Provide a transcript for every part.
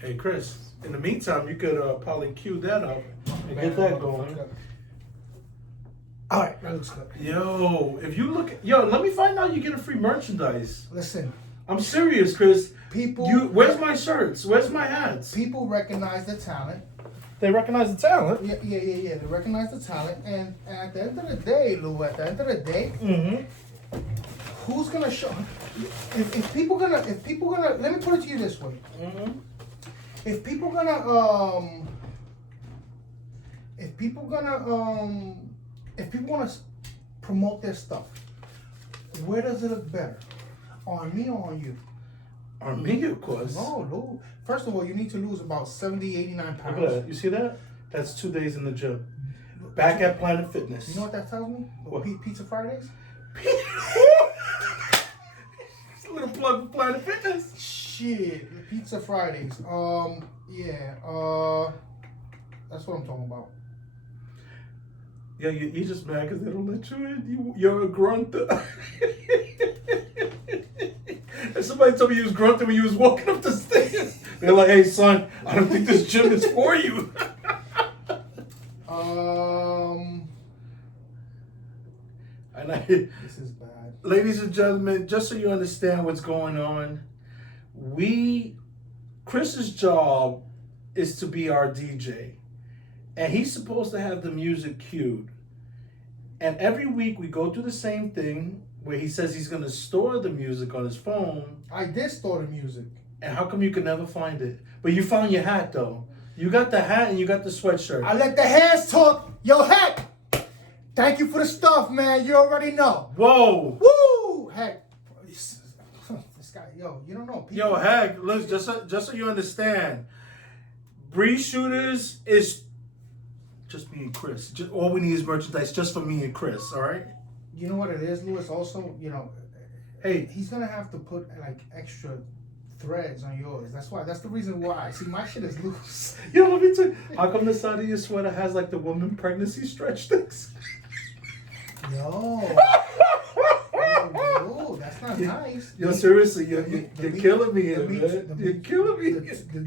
Hey, Chris, in the meantime, you could probably cue that up and get that going. All right, that looks good. Yo, if you look, let me find out you get a free merchandise. Listen, I'm serious, Chris. people. Where's my shirts? Where's my hats? People recognize the talent. They recognize the talent. Yeah. They recognize the talent, and at the end of the day, Lou, who's gonna show? If people gonna, let me put it to you this way. If people want to promote their stuff, where does it look better? On me or on you? On me, of course. No, Lou. First of all, you need to lose about 70, 89 pounds. Look at that. You see that? That's 2 days in the gym. Back at Planet Fitness. You know what that tells me? What? Pizza Fridays? It's a little plug for Planet Fitness. Shit, Pizza Fridays. That's what I'm talking about. Yeah, you just mad because they don't let you in. You're a grunter. And somebody told me you was grunting when you was walking up the stairs. They're like, hey, son, I don't think this gym is for you. This is bad. Ladies and gentlemen, just so you understand what's going on, Chris's job is to be our DJ. And he's supposed to have the music cued. And every week we go through the same thing where he says he's going to store the music on his phone. I did store the music. And how come you could never find it? But you found your hat, though. You got the hat and you got the sweatshirt. I let the hands talk. Yo, Heck, thank you for the stuff, man. You already know. Whoa. Woo! Heck, this guy, yo, you don't know. People. Yo, Heck, look, just so you understand, Breeze Shooters is just me and Chris. All we need is merchandise just for me and Chris, all right? You know what it is, Louis? Also, hey, he's going to have to put, like, extra threads on yours. That's the reason why. See, my shit is loose. Yo, let me tell you, how come the side of your sweater has, like, the woman pregnancy stretch things? Yo, that's not nice. Yo, seriously, you're killing me here, man. You're killing me.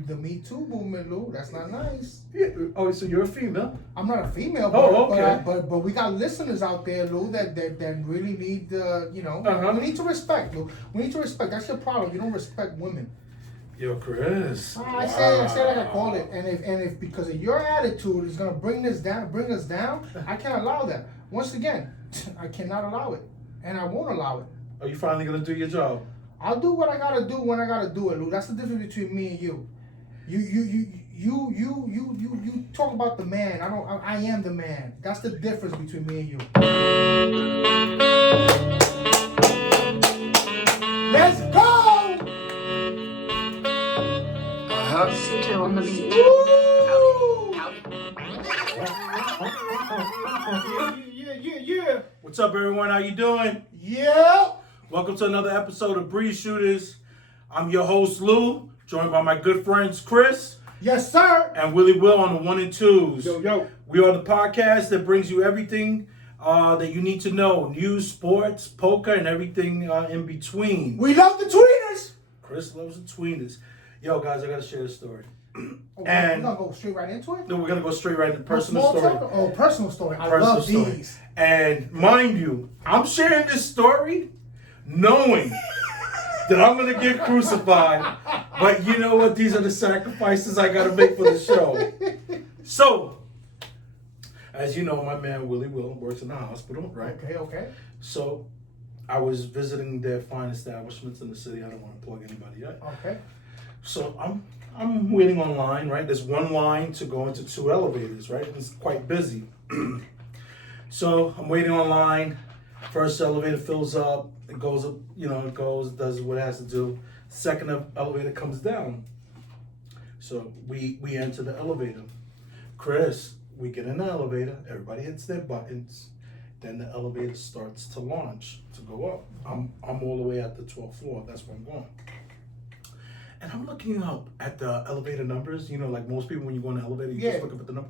The Me Too movement, Lou, that's not nice. Yeah. Oh, so you're a female? I'm not a female, but we got listeners out there, Lou, that really need, we need to respect, Lou. We need to respect. That's your problem. You don't respect women. Yo, Chris. I say like I call it, and if because of your attitude is gonna bring us down, I can't allow that. Once again, I cannot allow it, and I won't allow it. Are you finally gonna do your job? I'll do what I gotta do when I gotta do it, Lou. That's the difference between me and you. You talk about the man. I am the man. That's the difference between me and you. Let's go! Cito on the beat. Yeah. What's up, everyone? How you doing? Yeah. Welcome to another episode of Breeze Shooters. I'm your host, Lou, joined by my good friends, Chris. Yes, sir. And Willie Will on the 1 and 2s. Yo. We are the podcast that brings you everything that you need to know. News, sports, poker, and everything in between. We love the tweeters. Chris loves the tweeters. Yo, guys, I got to share a story. And we're going to go straight right into it? No, we're going to go straight right into personal Small story. talk? Oh, personal story. I Personal love story. these. And mind you, I'm sharing this story knowing that I'm going to get crucified. But you know what? These are the sacrifices I got to make for the show. So, as you know, my man Willie Will works in the hospital, right? Okay. So, I was visiting their fine establishments in the city. I don't want to plug anybody yet. Okay. So, I'm waiting online, right? There's one line to go into 2 elevators, right? It's quite busy. So, I'm waiting online. First elevator fills up. It goes up, does what it has to do. Second elevator comes down. So we enter the elevator. Chris, we get in the elevator. Everybody hits their buttons. Then the elevator starts to launch, to go up. I'm all the way at the 12th floor. That's where I'm going. And I'm looking up at the elevator numbers. You know, like most people, when you go in the elevator, you just look up at the number.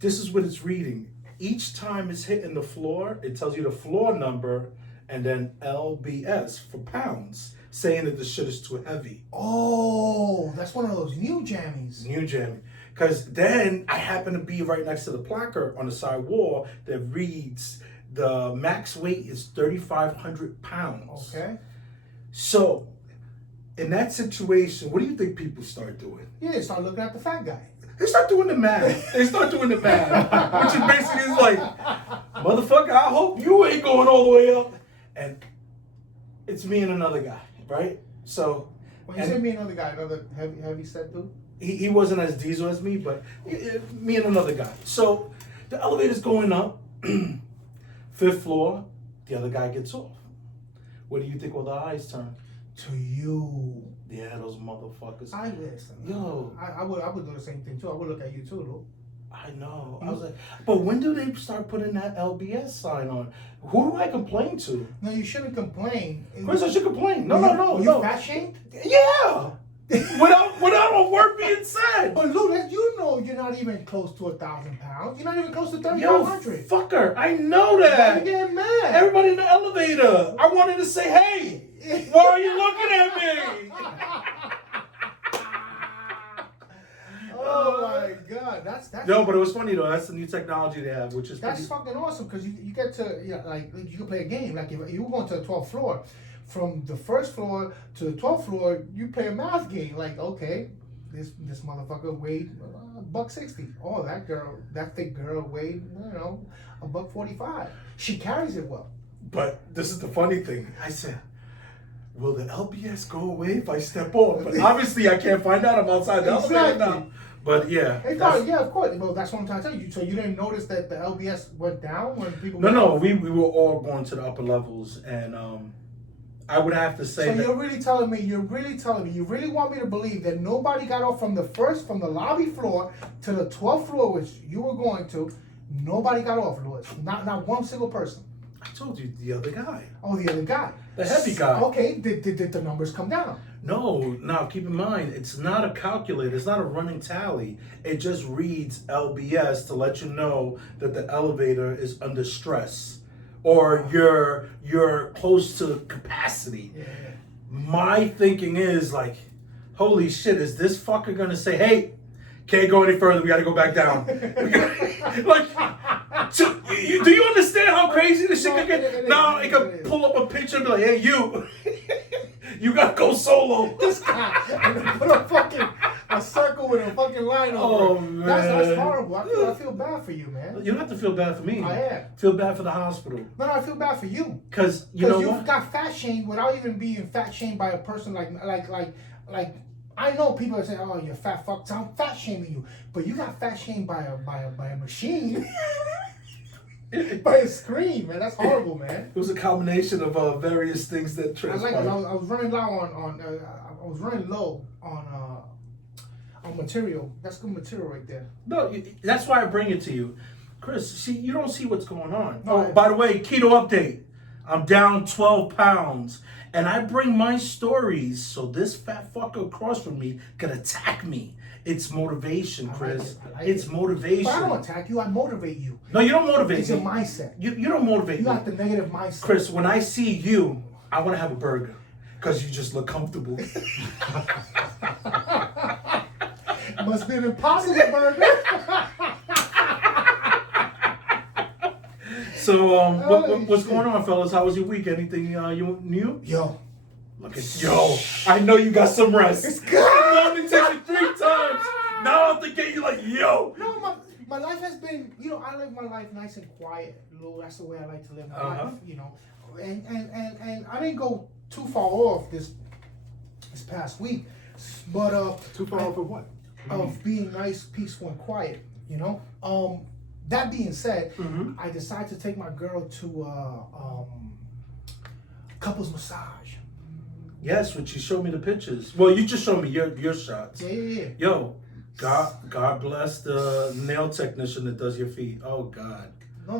This is what it's reading. Each time it's hitting the floor, it tells you the floor number and then LBS for pounds, saying that the shit is too heavy. Oh, that's one of those new jammies. New jamming. Because then I happen to be right next to the placard on the side wall that reads the max weight is 3,500 pounds. Okay. So, in that situation, what do you think people start doing? Yeah, they start looking at the fat guy. They start doing the math. Which is basically is like, motherfucker, I hope you ain't going all the way up. And it's me and another guy, right? So, When you say me and another guy, another heavy set dude? he wasn't as diesel as me, but me and another guy. So, the elevator's going up, 5th floor, the other guy gets off. Where do you think all the eyes turn? To you. Yeah, those motherfuckers. I listen. Yo. I would do the same thing too. I would look at you too, though. I know. I was like, but when do they start putting that LBS sign on? Who do I complain to? No, you shouldn't complain. Chris, I should complain. No, Were you no. fat shamed? Yeah. without a word being said. But Lou, you know you're not even close to 1,000 pounds. You're not even close to Yo, 3,500. fucker, I know Why that. you getting mad? Everybody in the elevator. I wanted to say, hey, why are you looking at me? Oh my God, that's No, but it was funny though. That's the new technology they have, which is that's pretty... fucking awesome because you get to like you can play a game. Like if you were going to the 12th floor, from the 1st floor to the 12th floor, you play a math game. Like okay, this motherfucker weighed $160. Oh, that thick girl weighed $145. She carries it well. But this is the funny thing. I said, will the LBS go away if I step off? But obviously I can't find out. I'm outside the elevator now. But yeah. Yeah, of course. Well, that's what I'm trying to tell you. So you didn't notice that the LBS went down when people... No, we were all going to the upper levels, and I would have to say So that... you're really telling me, you really want me to believe that nobody got off from the lobby floor to the 12th floor, which you were going to, nobody got off, Louis. Not one single person. I told you, the other guy. Oh, the other guy. The heavy guy. Okay, did the numbers come down? No, now keep in mind, it's not a calculator, it's not a running tally. It just reads LBS to let you know that the elevator is under stress or you're close to capacity. Yeah. My thinking is like, holy shit, is this fucker gonna say, hey, can't go any further, we gotta go back down. Like, so, do you understand how crazy this shit can get? Now it can pull up a picture and be like, hey, you gotta go solo. This guy, and then put a circle with a fucking line over it. Man. That's horrible. I feel bad for you, man. You don't have to feel bad for me. I am. Feel bad for the hospital. No, I feel bad for you. Because you know Because what? you've got fat shamed without even being fat shamed by a person like I know people that say, "Oh, you're fat fuck." So I'm fat shaming you, but you got fat shamed by a machine, by a screen, man. That's horrible, man. It was a combination of various things that I transpired. was running low on material. That's good material right there. No, that's why I bring it to you. Chris, see, you don't see what's going on. No, Oh, by the way, keto update. I'm down 12 pounds. And I bring my stories so this fat fucker across from me can attack me. It's motivation, Chris. It's motivation. But I don't attack you. I motivate you. No, you don't motivate It's me. your mindset. You don't motivate You me. got the negative mindset. Chris, when I see you, I want to have a burger. Because you just look comfortable. Must be an impossible burger. So, what's going on, fellas? How was your week? Anything you new? Yo. Look at I know you got some rest. It's good. You only text me 3 times. Now I'm thinking you like, yo. No, my life has been, I live my life nice and quiet, Lou. That's the way I like to live my life, And I didn't go too far off this past week, but Too far off of what? of being nice, peaceful, and quiet. That being said, I decided to take my girl to couples massage. Yes, which you showed me the pictures. Well, you just showed me your shots. Yeah. Yo, God bless the nail technician that does your feet. Oh God. No,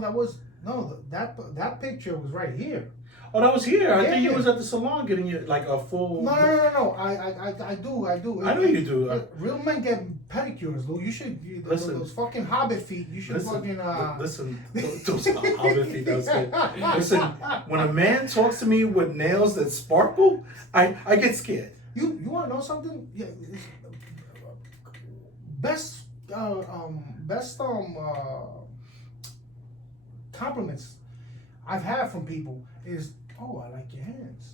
that picture was right here. Oh, that was here. I think you Yeah. was at the salon getting you like a full. No. I do. I know you do. Real men get pedicures, Lou. You should. Listen. Those fucking hobbit feet. You should fucking. Listen, those hobbit feet. That's good. Listen, when a man talks to me with nails that sparkle, I get scared. You want to know something? Yeah. Best compliments I've had from people is, "Oh, I like your hands."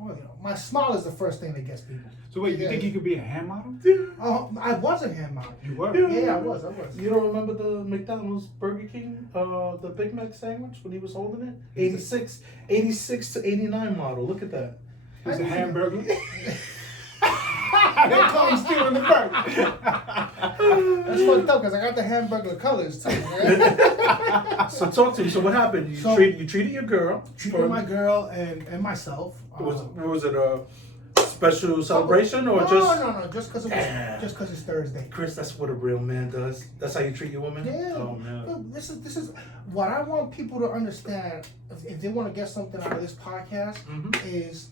Oh, my smile is the first thing that gets people. So wait, you think you could be a hand model? I was a hand model. You were? Yeah, I was. You don't remember the McDonald's Burger King, the Big Mac sandwich when he was holding it? 86 to 89 model. Look at that. He was a hamburger. They call him stealing the burger. That's fucked up because I got the hamburger colors too. Right? So talk to me. So what happened? You treated your girl. Treated my girl and myself. Was it a special celebration or no, just? No. Just because it's Thursday. Chris, that's what a real man does. That's how you treat your woman. Yeah. Oh man. Look, this is what I want people to understand. If they want to get something out of this podcast, is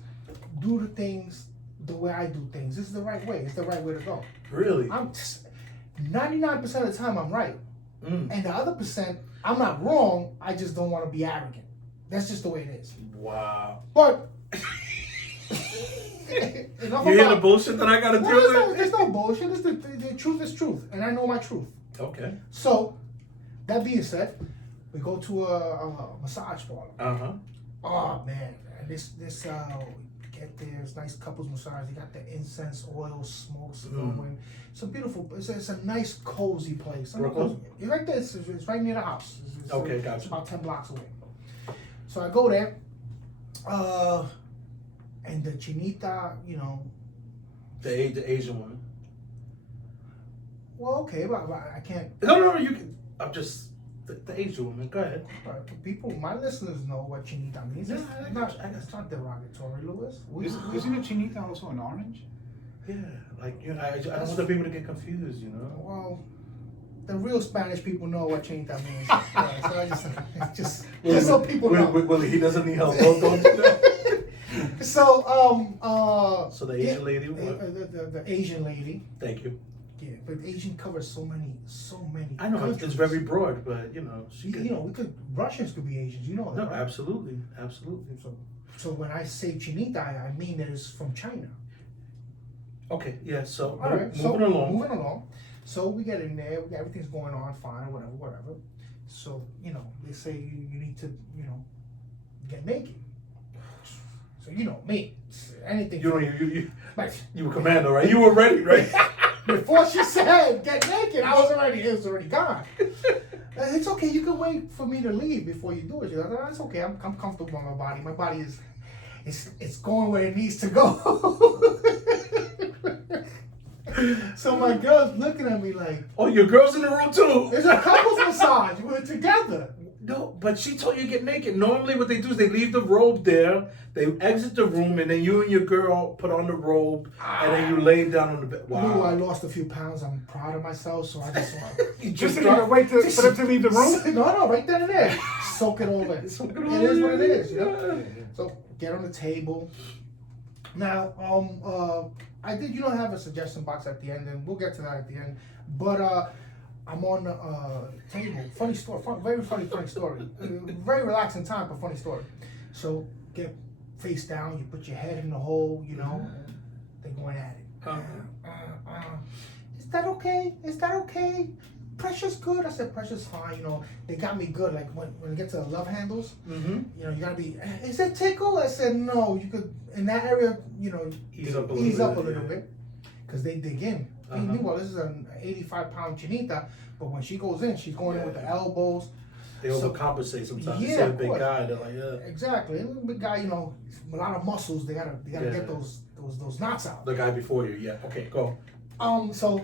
do the things the way I do things. This is the right way. It's the right way to go. Really? I'm 99% of the time I'm right, Mm. and the other percent I'm not wrong. I just don't want to be arrogant. That's just the way it is. Wow. But You hear the bullshit that I gotta deal with? There's no bullshit. It's the truth is truth, and I know my truth. Okay. So, that being said, we go to a massage parlor. Oh man, and this get there. It's nice couples massage. They got the incense oil smokes going. It's a beautiful. It's a nice cozy place. Brooklyn? It's right there. It's right near the house. Okay, gotcha. It's about 10 blocks away. So I go there. And the chinita, you know. The Asian woman. Well, okay, but I can't. No, you can. I'm just the Asian woman. Go ahead. People, my listeners know what chinita means. Yeah, It's not derogatory, Louis. Isn't a chinita also an orange? Yeah, like I don't want the people to get confused. You know. Well, the real Spanish people know what chinita means. Yeah, so I just so people know. Well, he doesn't need help. Don't do that. So the Asian lady. The Asian lady. Thank you. Yeah, but Asian covers so many. I know countries. it's very broad, but you know, Russians could be Asians. You know that. No, right? absolutely. So when I say chinita, I mean that it's from China. Okay, yeah. So All right, moving along. So we get in there. Everything's going on fine, whatever. So they say you need to get naked. So me, anything. You were commando, right? You were ready, right? Before she said get naked, it was already gone. It's okay. You can wait for me to leave before you do it. She goes, "No, it's okay. I'm comfortable in my body. My body is, it's going where it needs to go." So my girl's looking at me like, "Oh, your girl's in the room too." There's a couples massage. We're together. No, but she told you to get naked. Normally, what they do is they leave the robe there. They exit the room, and then you and your girl put on the robe, and then you lay down on the bed. Wow. Ooh, I lost a few pounds. I'm proud of myself, so I just want You Just so you wait for them to leave the room? No, right then and there. Soak it all in. It is what it is. So get on the table. Now, I did, have a suggestion box at the end, and we'll get to that at the end. But I'm on the table. Funny story. Very funny story. Very relaxing time, but funny story. So get face down. You put your head in the hole. They're going at it. Is that okay? Is that okay? Pressure's good. I said pressure's fine. They got me good. Like when it gets to the love handles, you gotta be. Is it tickle? I said no. You could in that area. Ease up a little bit. Because they dig in. Meanwhile, this is an 85-pound chinita, but when she goes in, she's going in with the elbows. They overcompensate sometimes. Yeah, You see a of big course. guy, they're like, yeah. Exactly. A big guy, a lot of muscles. They gotta get those knots out. The guy before you, yeah. Okay, go. So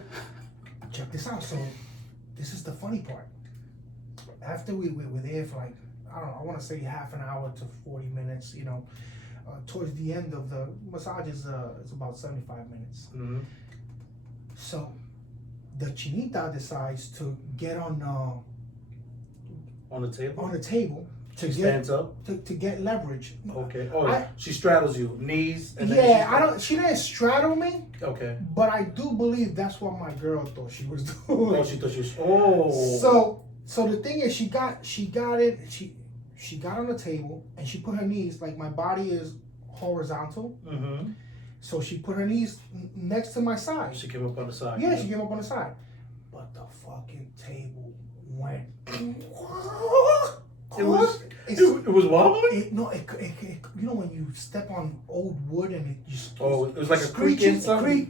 check this out. So this is the funny part. After we were there for like, I don't know, I want to say half an hour to 40 minutes. Towards the end of the massage is it's about 75 minutes. Mm-hmm. So the chinita decides to get on the table. To stands up. to get leverage. Okay. Oh, she straddles you, knees. And She didn't straddle me. Okay. But I do believe that's what my girl thought she was doing. Oh, she thought she was. Oh. So the thing is, she got it. She got on the table and she put her knees, like my body is horizontal. Mm-hmm. So she put her knees next to my side. She came up on the side. Yeah, she came up on the side. But the fucking table went. It was. It's, It was wobbling. it, no, it, you know when you step on old wood and it just. Oh, it was like a creak screeching, inside? creak,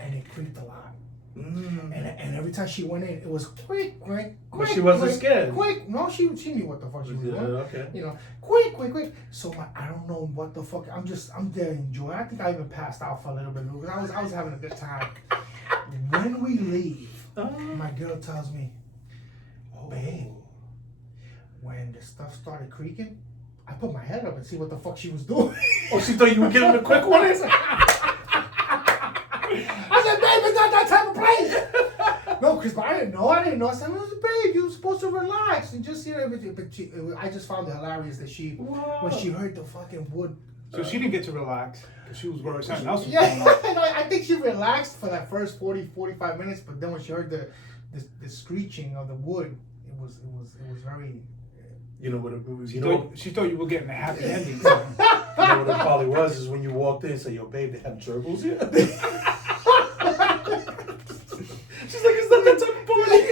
and it creaked a lot. Mm. And every time she went in, it was quick. But she wasn't scared. Quick. No, she knew what the fuck she was Yeah, doing. okay. You know, quick. So I don't know what the fuck. I'm there enjoying. I think I even passed out for a little bit because I was having a good time. When we leave, my girl tells me, babe, when the stuff started creaking, I put my head up and see what the fuck she was doing. Oh, she thought you were giving a quick one. I said, babe, it's not that type of place. No, Chris, but I didn't know. I said, babe, you were supposed to relax and just hear everything. But I just found it hilarious that when she heard the fucking wood. So she didn't get to relax because she was worried something else was Yeah, going on. I think she relaxed for that first 45 minutes, but then when she heard the screeching of the wood, it was very. You know what it was? She thought you were getting a happy ending. You know what it probably was is when you walked in and said, "Yo, babe, they have gerbils here." She's like, "It's not that type of party."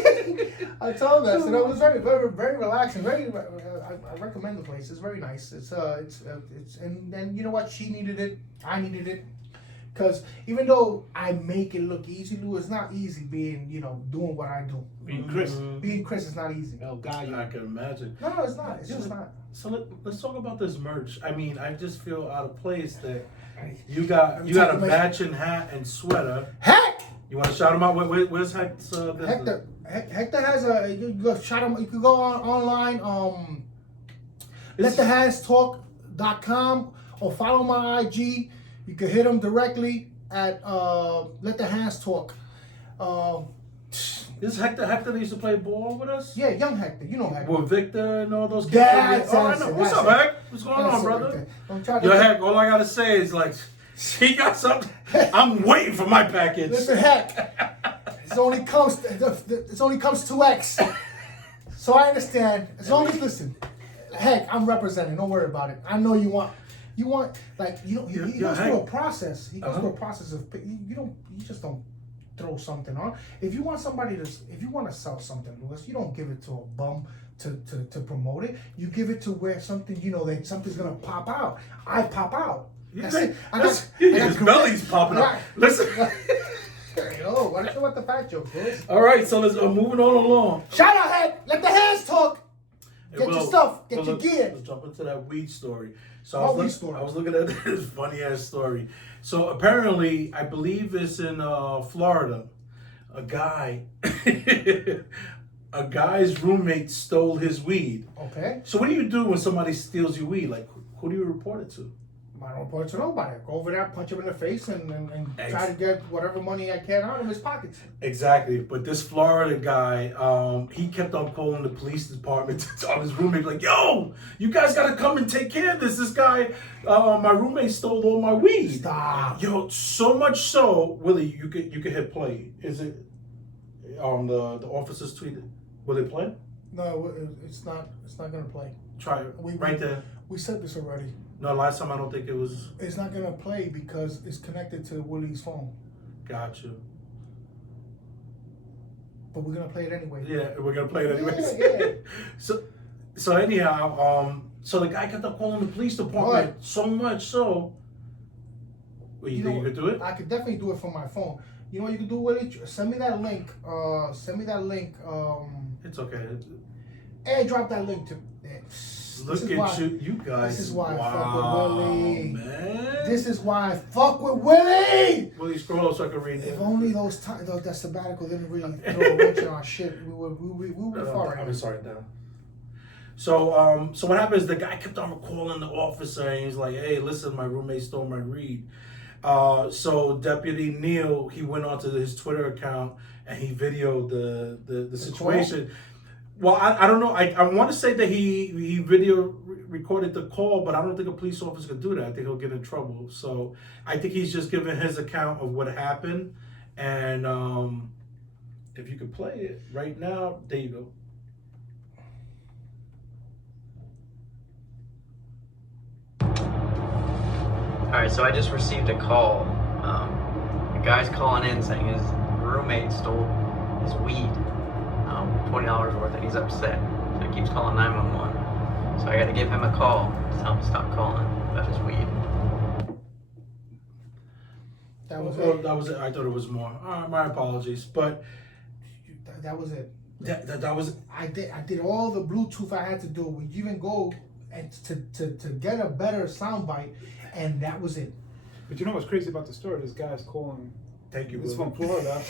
I told her, I said it was very relaxing. I recommend the place. It's very nice. It's and you know what? She needed it. I needed it. Because even though I make it look easy, Lou, it's not easy being, doing what I do. Being Chris. Being Chris is not easy. El Gallo. I can imagine. No, it's not. It's just not. So let's talk about this merch. I mean, I just feel out of place that you got a matching hat and sweater. Heck! You want to shout him out? Where's Hec's? Hector has a. You can go shout him. You can go online. LetTheHandsTalk.com or follow my IG. You can hit him directly at Let the Hands Talk. This is Hector that used to play ball with us? Yeah, young Hector. You know Hector. With Victor and all those kids. That's I know. it, What's that's up, it. Hec? What's going on, brother? I'm trying to Yo, Hec, all I gotta say is like, he got something. I'm waiting for my package. Listen, Heck. It only comes 2x. So I understand. As long as listen, Heck, I'm representing. Don't worry about it. I know you want like he goes through a process. He goes through a process of you just don't throw something on. If you want to sell something, Louis, you don't give it to a bum to promote it. You give it to where something that something's gonna pop out. I pop out. That's it. His belly's popping out. Listen. Oh, why don't you want the fat joke, Louis? All right, so let's moving on along. Shout out, Head. Let the hands talk. Get your stuff. Get your gear. Let's jump into that weed story. So What I weed was story? looking at this funny ass story. So apparently, I believe it's in Florida. A guy's roommate stole his weed. Okay. So what do you do when somebody steals your weed? Like, who do you report it to? I don't report it to nobody. Go over there, punch him in the face, and try to get whatever money I can out of his pockets. Exactly, but this Florida guy, he kept on calling the police department to tell his roommate, like, "Yo, you guys gotta come and take care of this. This guy, my roommate stole all my weed." Stop. Yo, so much so, Willie, you could hit play. Is it the officers tweeted? Will it play? No, it's not. It's not gonna play. Try it right there. We said this already. No, last time I don't think it was. It's not gonna play because it's connected to Willie's phone. Got you. But we're gonna play it anyway. Yeah, we're gonna play it anyways. Yeah. So anyhow, so the guy kept on calling the police department Right. so much so. Well, you think you could do it? I could definitely do it from my phone. You know what you can do, Willie? Send me that link. It's okay. Airdrop that link to. Look at you guys. This is why I wow, fuck with Willie. Man. This is why I fuck with Willie. Willie, scroll up so I can read If it. only those times that sabbatical didn't really throw a wrench in our shit, we would be far. I'm sorry, down. So what happened is the guy kept on calling the officer and he's like, "Hey, listen, my roommate stole my weed." So Deputy Neil, he went onto his Twitter account and he videoed the situation. Well, I don't know. I want to say that he video recorded the call, but I don't think a police officer could do that. I think he'll get in trouble. So I think he's just giving his account of what happened. And if you could play it right now, there you go. Alright, so I just received a call. A guy's calling in saying his roommate stole his weed, $20 worth, and he's upset. So he keeps calling 911. So I gotta give him a call to tell him to stop calling about his weed. That was Well, it. that was it. I thought it was more. My apologies, but That was it. that was. I did all the Bluetooth I had to do. We even go and to get a better soundbite, and that was it. But you know what's crazy about the story? This guy's calling. Thank you. This Willie. from Florida.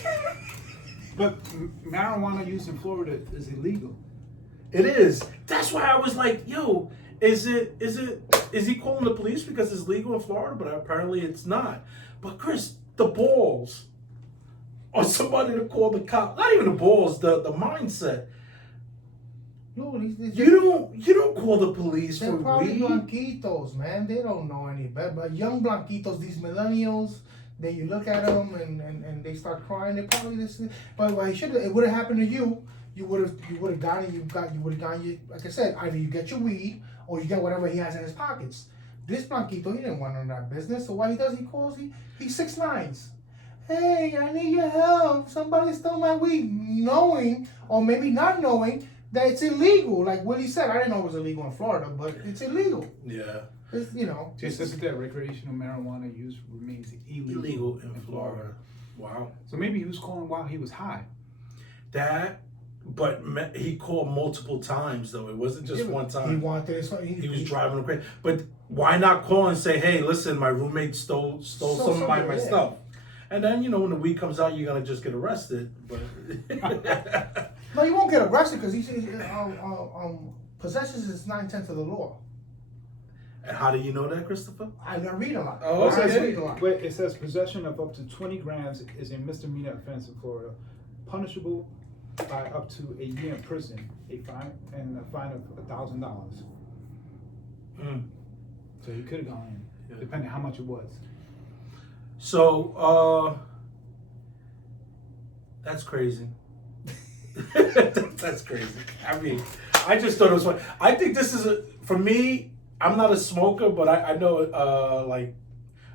But marijuana use in Florida is illegal. It is. That's why I was like, yo, is he calling the police because it's legal in Florida? But apparently it's not. But Chris, the balls, or somebody to call the cop. Not even the balls. The mindset. No, You don't call the police they're for probably weed. blanquitos, man. They don't know any better. But young blanquitos, these millennials, then you look at them and they start crying. They probably listen. But what it would have happened to you. You would have gotten like I said, either you get your weed or you get whatever he has in his pockets. This blanquito, he didn't want none of that business. So what he does, he calls. He's 6'9". Hey, I need your help. Somebody stole my weed, knowing or maybe not knowing that it's illegal. Like Willie said, I didn't know it was illegal in Florida, but it's illegal. Yeah. It's, you know. Just listen to that. Recreational marijuana use remains illegal In Florida. Wow. So maybe he was calling while he was high. But he called multiple times though. It wasn't just one time. He wanted his. He was driving him crazy. But why not call and say, hey, listen, my roommate stole some of my stuff. And then, when the weed comes out, you're going to just get arrested. But No, you won't get arrested because possessions is 9/10 of the law. And how do you know that, Christopher? I read a lot. Oh, I okay. read a lot. But it says possession of up to 20 grams is a misdemeanor offense in Florida, punishable by up to a year in prison, a fine of $1,000. Mm. So he could have gone in, depending how much it was. So, that's crazy. That's crazy. I mean, I just thought it was funny. I think this is for me, I'm not a smoker, but I know like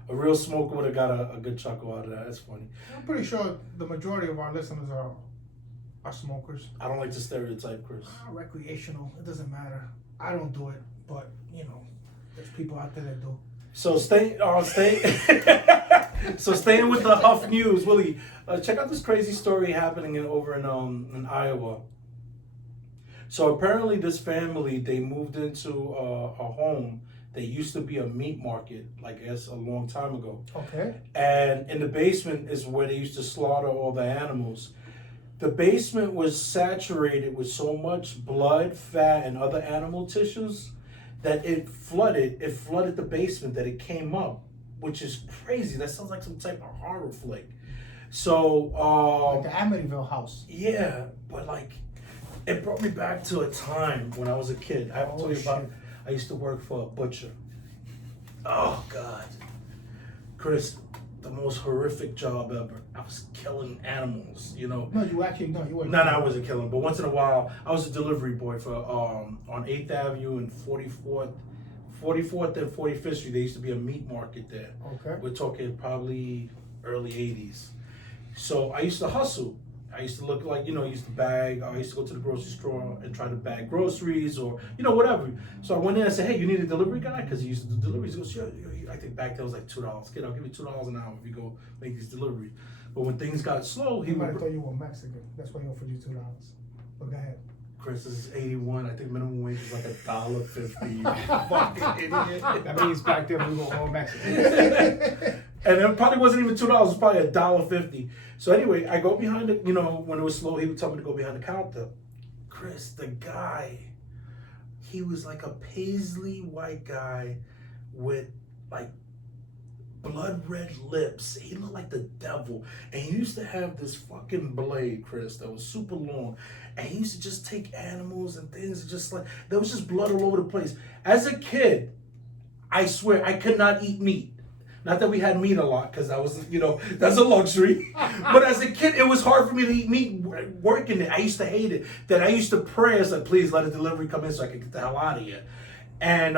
a real smoker would have got a good chuckle out of that. That's funny. I'm pretty sure the majority of our listeners are smokers. I don't like to stereotype, Chris. Recreational. It doesn't matter. I don't do it, but there's people out there that do. So staying with the Huff News, Willie, check out this crazy story happening over in Iowa. So apparently this family, they moved into a home that used to be a meat market, like I guess a long time ago. Okay. And in the basement is where they used to slaughter all the animals. The basement was saturated with so much blood, fat, and other animal tissues that it flooded the basement, that it came up, which is crazy. That sounds like some type of horror flick. So, Like the Amityville house. yeah, but like, it brought me back to a time when I was a kid. I have to tell you about, I used to work for a butcher. Oh, God. Chris, the most horrific job ever. I was killing animals, No, you weren't. No, I wasn't killing. But once in a while, I was a delivery boy for on 8th Avenue and 44th and 45th Street. There used to be a meat market there. Okay. We're talking probably early 80s. So I used to hustle. I used to look like, I used to bag. I used to go to the grocery store and try to bag groceries or, whatever. So I went in and said, hey, you need a delivery guy? Because he used to do deliveries. He goes, sure. I think back then it was like $2. Kid, I'll give you $2 an hour if you go make these deliveries. But when things got slow, He might have thought you were Mexican. That's why he offered you $2. But go ahead. Chris, this is 81. I think minimum wage is like $1.50. Fucking idiot. That means back then we were all Mexican. And it probably wasn't even $2. It was probably $1.50. So anyway, I go behind the, when it was slow, he would tell me to go behind the counter. Chris, the guy, he was like a paisley white guy with like blood red lips. He looked like the devil. And he used to have this fucking blade, Chris, that was super long. And he used to just take animals and things, just like, there was just blood all over the place. As a kid, I swear, I could not eat meat. Not that we had meat a lot, because that was, that's a luxury. But as a kid, it was hard for me to eat meat working it. I used to hate it. That I used to pray, I was like, please let a delivery come in so I could get the hell out of here. And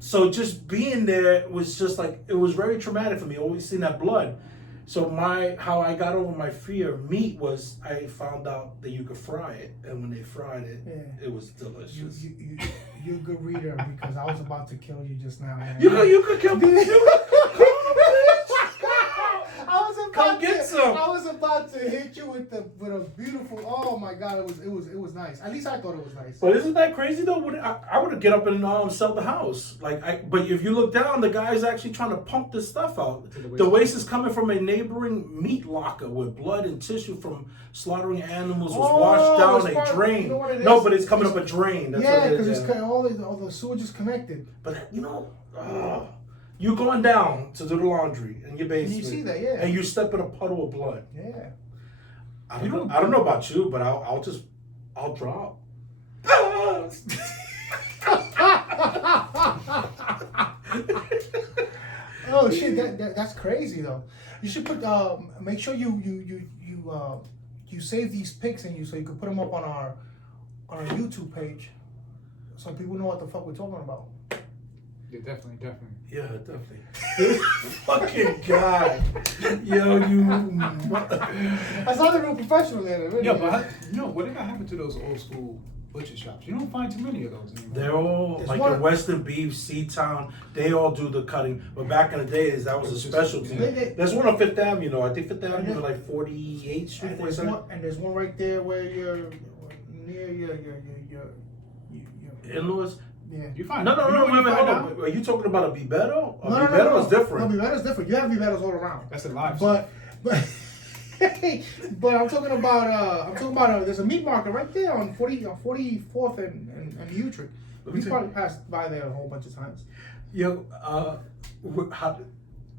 So just being there was just like, it was very traumatic for me. Always seeing that blood. So how I got over my fear of meat was I found out that you could fry it, and when they fried it, Yeah. it was delicious. You're a good reader because I was about to kill you just now. Man. You could kill me. Come get some. I was about to hit you with a beautiful. Oh my god, it was nice. At least I thought it was nice. But isn't that crazy though? I would have get up and sell the house. But if you look down, the guy's actually trying to pump this stuff out. The waste is coming from a neighboring meat locker where blood and tissue from slaughtering animals was washed down a drain. You know what it No, is? but it's coming up a drain. That's Yeah, what it because is. it's all the sewage is connected. But you're going down to do the laundry in your basement. You see that, yeah. And you step in a puddle of blood. Yeah. I don't know about you, but I'll drop. Oh shit, that's crazy though. You should put make sure you save these pics so you can put them up on our YouTube page, so people know what the fuck we're talking about. Yeah, definitely. Yeah, definitely. This fucking guy. Yo, you. That's not the real professional there. Really. Yeah, but whatever happened to those old school butcher shops? You don't find too many of those anymore. They're all There's like one- in Western Beef, Seatown. They all do the cutting, but back in the days, that was a specialty. There's one on Fifth Avenue, though. I think Fifth Avenue is like 48th Street. And there's one right there where you're near your In-laws. yeah. You find No, you know wait a what you minute. find Hold out? on. Are you talking about a Bibeto? A No, Bibeto is different. No, Bibetta's different. You have Bibetta's all around. That's a live. But but I'm talking about there's a meat market right there on 44th and Utrecht. Let me You tell probably passed by there a whole bunch of times. Yo,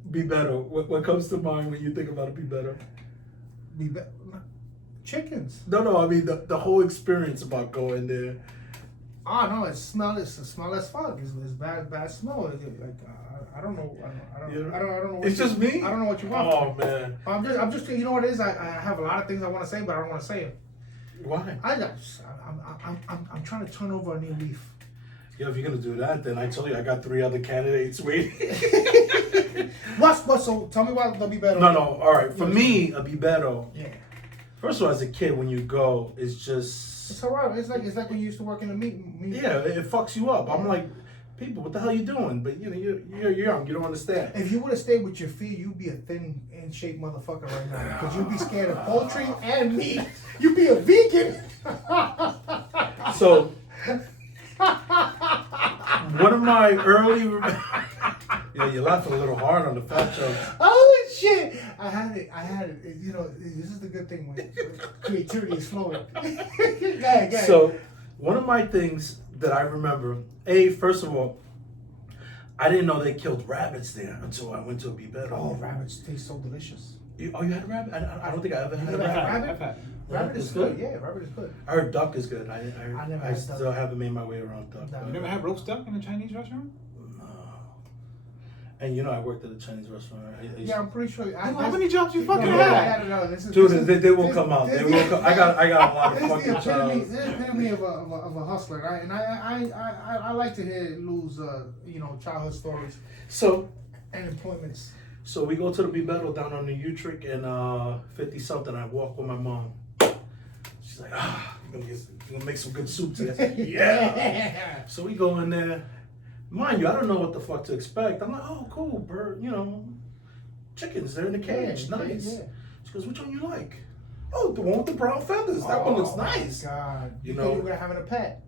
Bibeto. What comes to mind when you think about a Bibeto? Chickens. No. I mean the whole experience about going there. Oh no, it's a smell as fuck. It's bad smell. Like I don't know. I don't know. What It's just me. I don't know what you want. Oh man. I'm just. You know what it is? I have a lot of things I want to say, but I don't want to say it. Why? I'm trying to turn over a new leaf. Yo, if you're gonna do that, then I told you I got 3 other candidates waiting. What? So tell me why they'll be better. No. All right. For me, a Bibeto. Yeah. First of all, as a kid, when you go, it's just. It's alright. It's like when you used to work in the meat. Yeah, it fucks you up. I'm like, people, what the hell are you doing? But you know, you're young. You don't understand. If you would have stayed with your feet, you'd be a thin, in shape motherfucker right now. Because you'd be scared of poultry and meat. You'd be a vegan. So, one of my early. Yeah, you're laughing a little hard on the fat joke. Oh shit! I had it. You know, this is the good thing when creativity is flowing. Go ahead. So, one of my things that I remember, first of all, I didn't know they killed rabbits there until I went to a Bibeto. Oh, rabbits taste so delicious. You had a rabbit? I don't think I ever had a never had rabbit. rabbit? I've had it. Rabbit is It's good. good? Yeah, rabbit is good. I heard duck is good. I never I had still duck. haven't made my way around duck. No. You never had roast duck in a Chinese restaurant? No. And you know, I worked at a Chinese restaurant. Yeah, I'm pretty sure. How many jobs you fucking No, had? I don't know. Dude, they will come out. They will come. I got a lot of This is fucking the child. epitome of a hustler, right? And I like to hear Lou's childhood stories So and employments. we go to the Bibeto down on the Utrecht and 50 something. I walk with my mom. She's like, you're gonna make some good soup today. Yeah. So we go in there. Mind you, I don't know what the fuck to expect. I'm like, oh, cool, bird, chickens, they're in the cage, Yeah, nice. yeah. She goes, which one you like? Oh, the one with the brown feathers. That one looks nice. Oh, God. You thought know. you were having a pet.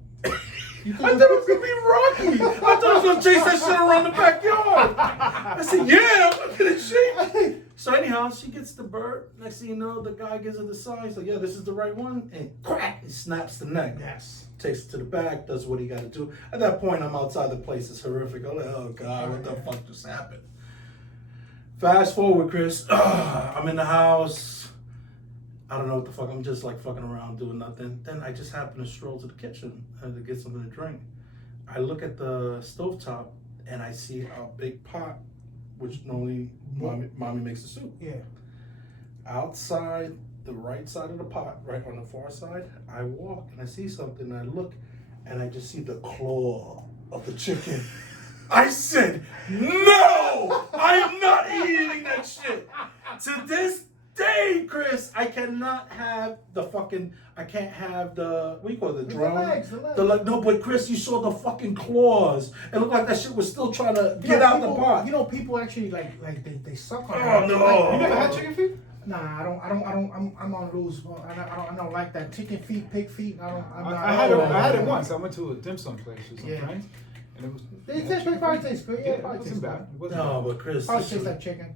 You I thought it was gonna be Rocky. I thought I was gonna chase that shit around the backyard. I said, yeah, I'm looking at shit. So anyhow, she gets the bird. Next thing you know, the guy gives her the sign. He's like, yeah, this is the right one. And crack, he snaps the neck. Yes. Takes it to the back, does what he got to do. At that point, I'm outside the place. It's horrific. I'm like, oh, God, what the fuck just happened? Fast forward, Chris. I'm in the house. I don't know what the fuck. I'm just like fucking around doing nothing. Then I just happen to stroll to the kitchen to get something to drink. I look at the stovetop and I see a big pot, which normally mommy makes the soup. Yeah. Outside the right side of the pot, right on the far side, I walk and I see something and I look and I just see the claw of the chicken I said, no! I am not eating that shit. To this day, Chris, I cannot have the fucking, I can't have the, what do you call it, the drum? The legs. No, but Chris, you saw the fucking claws. It looked like that shit was still trying to get out the pot. You know, people actually like they suck on Oh, it. no. Like, You never had chicken feet? Nah, I don't. I'm on those. I don't like that chicken feet, pig feet. I'm not. I had it once. I went to a dim sum place with some Yeah. friends, and it was. It probably tastes good. Yeah, Yeah, it it probably tastes wasn't bad. bad. It wasn't No, bad. but Chris, Probably this tastes is- like chicken.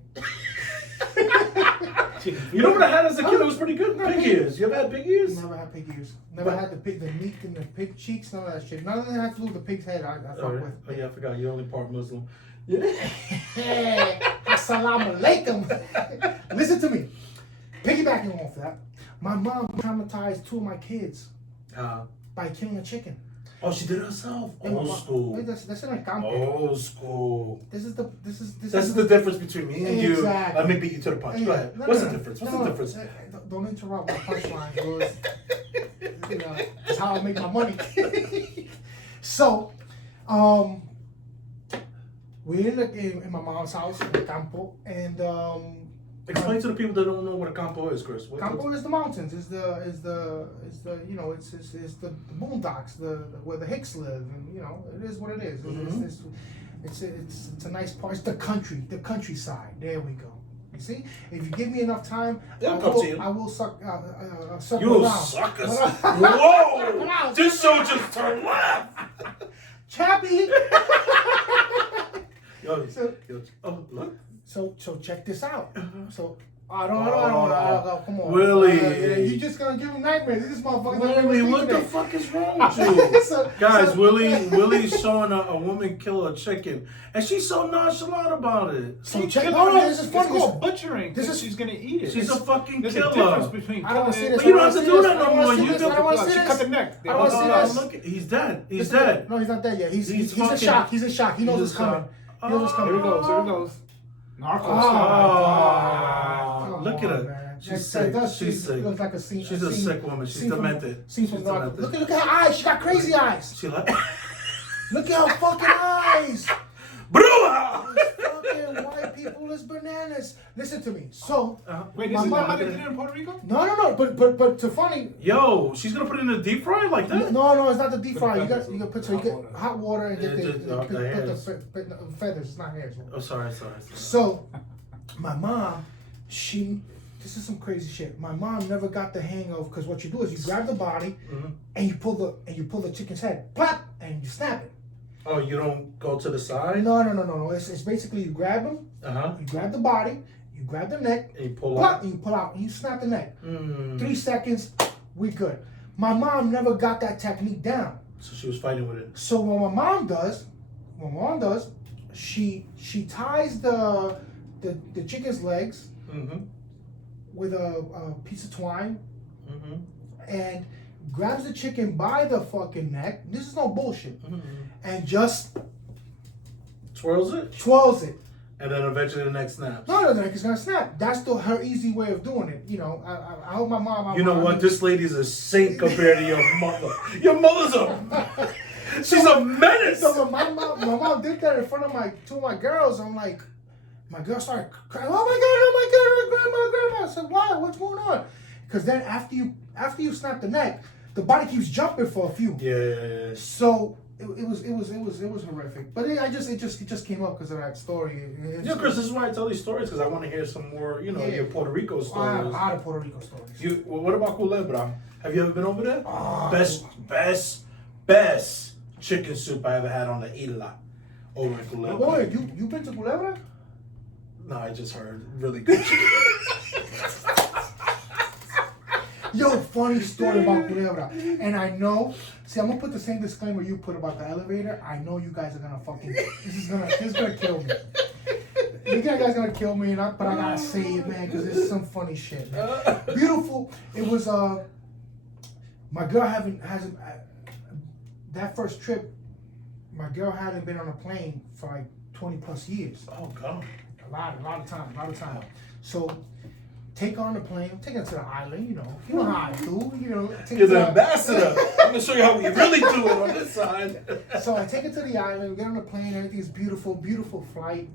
Chicken feet. you know what I had as a kid? It was pretty good. No, Pig pig- ears. You ever had pig ears? Never had pig ears. Never But- had the meat and the pig cheeks. None of that shit. None of that had to do with the pig's head. I fuck Oh, with. oh yeah, I forgot. You're only part Muslim. Yeah. Hey, assalamu alaikum. Listen to me. Piggybacking off that, my mom traumatized 2 of my kids by killing a chicken. Oh, she did it herself. And my Old mom- school. That's in a campo. Old school. This is That's the difference between me and you. Exactly. Let me beat you to the punch. Go ahead. What's the difference? What's the difference? Don't interrupt my punchline, bro. You know, that's how I make my money. So, we're in my mom's house in the campo, and Explain to the people that don't know what a campo is, Chris. campo is the mountains, is the you know it's the boondocks, where the Hicks live, and you know it is what it is. It's a nice part. It's the countryside. There we go. You see, if you give me enough time, They'll come to you. I will suck You around. suckers. Whoa! This show just turned left. Chappy. Yo, So- oh, look. So check this out. So I don't come on, Willie. you just gonna give him nightmares. This motherfucker. Willie, what the fuck is wrong with you? Guys, Willie's showing a woman kill a chicken, and she's so nonchalant about it. So She check. killed No, it. no, this is It's funny. called butchering. This This is- she's gonna eat it. She's a fucking There's a killer. difference between I don't wanna see killing this. But you don't I have to wanna do see that this. no I don't more. wanna You see this. do. I don't wanna see She this. cut the neck. I don't wanna see this. Look, he's dead. He's Listen, dead. No, he's not dead yet. He's in fucking- shock. He's in shock. He knows He's it's in coming. shock. He knows it's coming. Here it goes. Here it goes. Narcos. Oh, Oh, Come look at on, her. man. She's That sick. does- She's sick. Looks like a scene. She's a sick woman. She's scene from- demented. Scene from She's Narcos. demented. Look at her eyes. She got crazy eyes. She like, Look at her fucking eyes. Brua! Fucking white people is bananas. Listen to me. So, Wait, My this is mom- not how they did it in Puerto Rico? no, but to funny. Yo, she's gonna put it in the deep fry like that? No, it's not the deep fry. You feathers. got put Hot you water. get hot water and get Yeah, just put the the hairs. feathers. It's not hairs. Oh, sorry. So, my mom, this is some crazy shit. My mom never got the hang of, because what you do is you grab the body Mhm. and you pull the chicken's head, plop, and you snap it. Oh, you don't go to the side? No. It's basically you grab them, Uh-huh. you grab the body, you grab the neck, And you pull plop, out. and you pull out, and you snap the neck. Mm. 3 seconds, we good. My mom never got that technique down. So she was fighting with it. So what my mom does, she ties the chicken's legs Mm-hmm. with a piece of twine Mm-hmm. and grabs the chicken by the fucking neck. This is no bullshit. Mm-hmm. And just Twirls it, twirls it. and then eventually the neck snaps. No, the neck is gonna snap. That's her easy way of doing it. You know, I hope my mom. You know what? This lady's a saint compared to your mother. Your mother's a... She's a menace! So when my mom did that in front of two of my girls. I'm like, my girl started crying. Oh my god, grandma. I said, why? What's going on? Because then after you snap the neck, the body keeps jumping for a few. Yeah. So it was horrific. But it just came up because of that story. Yeah, Chris, this is why I tell these stories, because I want to hear some more, Yeah. your Puerto Rico I have a stories. lot of Puerto Rico stories. What about Culebra? Have you ever been over there? Ah, Best chicken soup I ever had on the isla over in Culebra. Boy, you been to Culebra? No, I just heard really good chicken. Yo, funny story about Culebra. And I know, see, I'm gonna put the same disclaimer you put about the elevator. I know you guys are gonna this is gonna kill me. You guys are gonna kill me, but I gotta say it, man, because it's some funny shit, man. Beautiful. It was my girl hasn't that first trip. My girl hadn't been on a plane for like 20 plus years. Oh, God. A lot of time. So take her on the plane, take her to the island, you know how I do, take You're her the to ambassador. I'm gonna show you how we really do it on this side. So I take her to the island, we get on the plane, everything's beautiful, beautiful flight.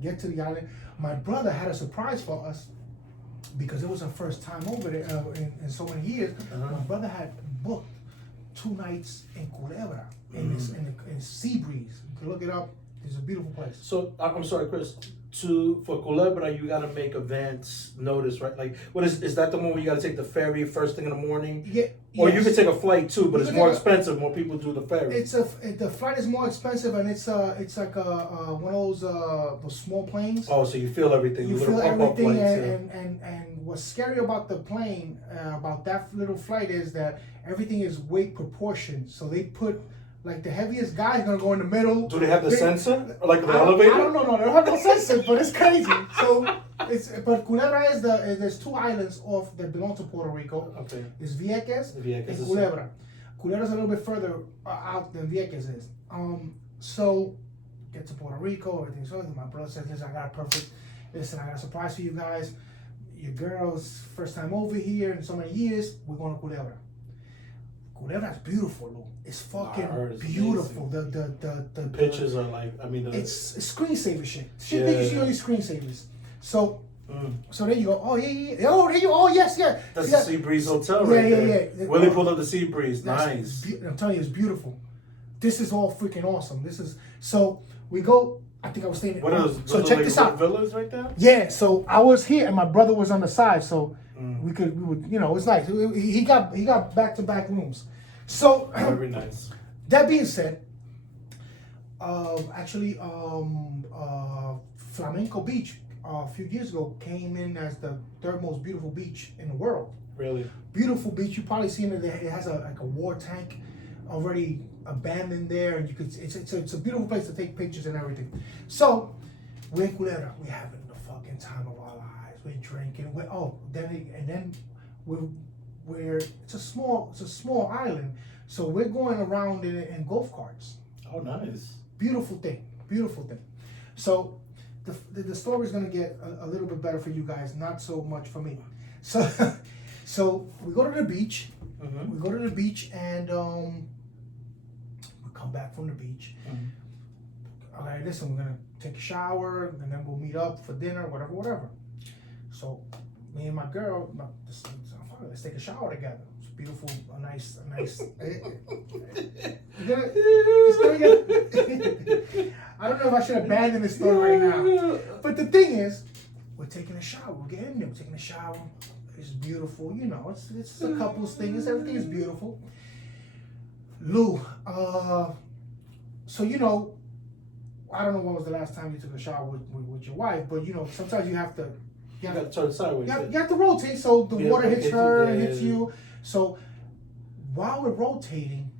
Get to the island. My brother had a surprise for us because it was our first time over there in so many years. My brother had booked 2 nights in Culebra, in Sea Breeze. You can look it up. It's a beautiful place. So I'm sorry, Chris. For Culebra, you gotta make advance notice, right? Like, what is that the one where you gotta take the ferry first thing in the morning? Yeah. Or you yes. can take a flight too, but You it's can more take a- expensive. More people do the ferry. The flight is more expensive, and it's like one of those small planes. Oh, so you feel everything. You little feel pump-up everything, planes, yeah. and what's scary about the plane, about that little flight, is that everything is weight proportion. So they put, like, the heaviest guy is gonna go in the middle. Do they have the sensor? Or like the I elevator? don't know. No, they don't have no sensor, but it's crazy. So but Culebra there's 2 islands off that belong to Puerto Rico. Okay. It's Vieques Vieques and is- Culebra. Culebra's a little bit further out than Vieques is. So get to Puerto Rico, everything's good. My brother says, listen, I got a surprise for you guys. Your girl's first time over here in so many years. We're going to Culebra. Culebra's beautiful, Lou. It's fucking I heard it's beautiful. The Pictures are like, I mean, it's screensaver shit. Shit that you see on these screensavers. So so there you go. Oh yeah. Oh, there you. Oh yes, yeah. that's See the that? Sea Breeze Hotel Yeah, right yeah, there. yeah. Willie pulled up the Sea Breeze. That's Nice. I'm telling you, it's beautiful. This is all freaking awesome. This is so we go. I think I was staying. What are those? So those check like this little out. villas right there. Yeah. So I was here and my brother was on the side, so we would, it's nice. He got back-to-back rooms. So Very nice. that being said, Flamenco Beach a few years ago came in as the 3rd most beautiful beach in the world. Really. Beautiful beach. You probably seen it. It has a war tank already abandoned there, and you could. It's a beautiful place to take pictures and everything. So we're in Culebra. We're having the fucking time of our lives. We're drinking. It's a small island. So we're going around in golf carts. Oh, nice. Beautiful thing. So the story is gonna get a little bit better for you guys, not so much for me. So so we go to the beach. We go to the beach and we come back from the beach. All right, listen, we're gonna take a shower and then we'll meet up for dinner, whatever. So me and my girl, let's take a shower together. It's beautiful, a nice. It's gonna get. I don't know if I should abandon this story right now, but the thing is, we're taking a shower. We're getting there. We're taking a shower. It's beautiful. It's a couple's thing. Everything is beautiful. Lou, so I don't know when was the last time you took a shower with your wife, but sometimes you have to. You gotta turn sideways. You have to rotate so the water hits her and hits yeah. you. So while we're rotating,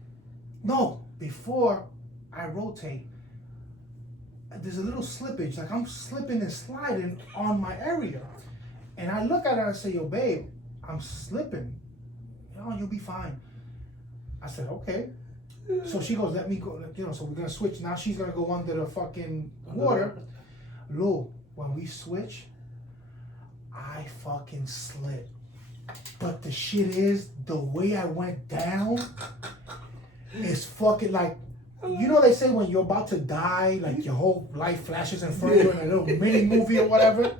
before I rotate, there's a little slippage. Like I'm slipping and sliding on my area. And I look at her and I say, yo, babe, I'm slipping. You'll be fine. I said, okay. So she goes, let me go. So we're going to switch. Now she's going to go under the fucking water. Lou, when we switch, I fucking slid. But the shit is, the way I went down is fucking like, they say when you're about to die, like your whole life flashes in front of you in a little mini movie or whatever.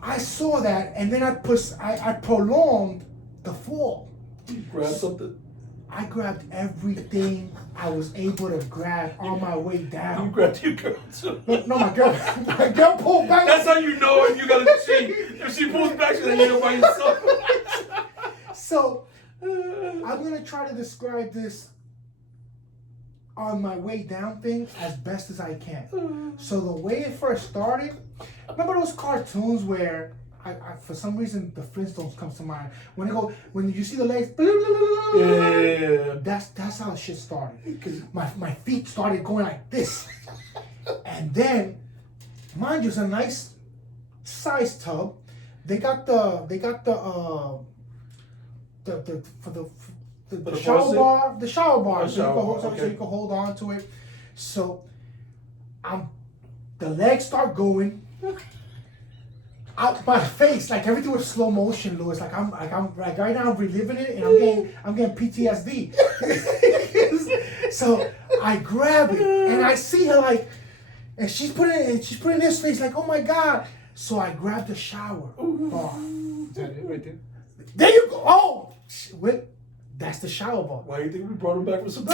I saw that and then I prolonged the fall. Grab something. I grabbed everything I was able to grab on my way You down. grabbed your girl too. No, my girl pulled back. That's how you know if you gotta cheat. If she pulls back, she's like, you're by yourself. So, I'm gonna try to describe this on my way down thing as best as I can. So the way it first started, remember those cartoons where I for some reason the Flintstones comes to mind. When you see the legs, Yeah. that's how shit started. My feet started going like this, and then, mind you, it's a nice size tub. They got the shower bar, so you can hold on to it. So the legs start going. my face, like everything was slow motion, Louis. Like I'm right now I'm reliving it, and I'm getting PTSD. So I grab it, and I see her like, and she's putting this face like, oh my God. So I grabbed the shower bar. Is that it right there? There you go. Oh, wait, that's the shower bar. Why do you think we brought him back from some